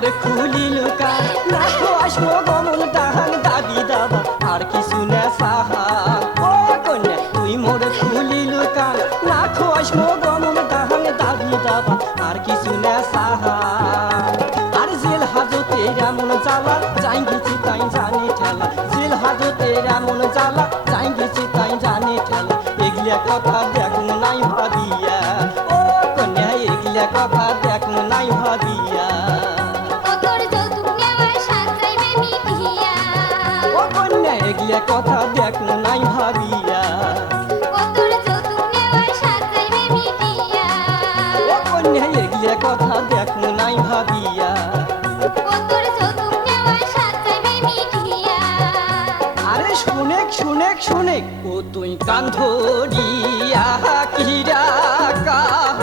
মোর খুলিল কান না খোয়াস মো গমন তাহান দাবি দাবা আর কিছু না সাহা ও কন্যা তুই মোর খুলিল কান না খোয়াস মো গমন তাহান দাবি দাবা আর কিছু না সাহা আর জেল হাজতে এমন জ্বালা যাই গেছি তাই জানে ঠেলা জেল হাজতে এমন জ্বালা যাই গেছি তাই জানে ঠেলা এগুলা কথা দেখুন নাই ভাবিয়া ও কন্যা এগুলা কথা দেখুন নাই ভাবিয়া ও কন্যা এগুলা কথা দেখুন নাই ভাবিয়া ও কন্যা এগুলা কথা দেখুন নাই ভাবিয়া আরে শুনেক শুনেক শুনেক ও তুই কান ধরিয়া কিরা কাহ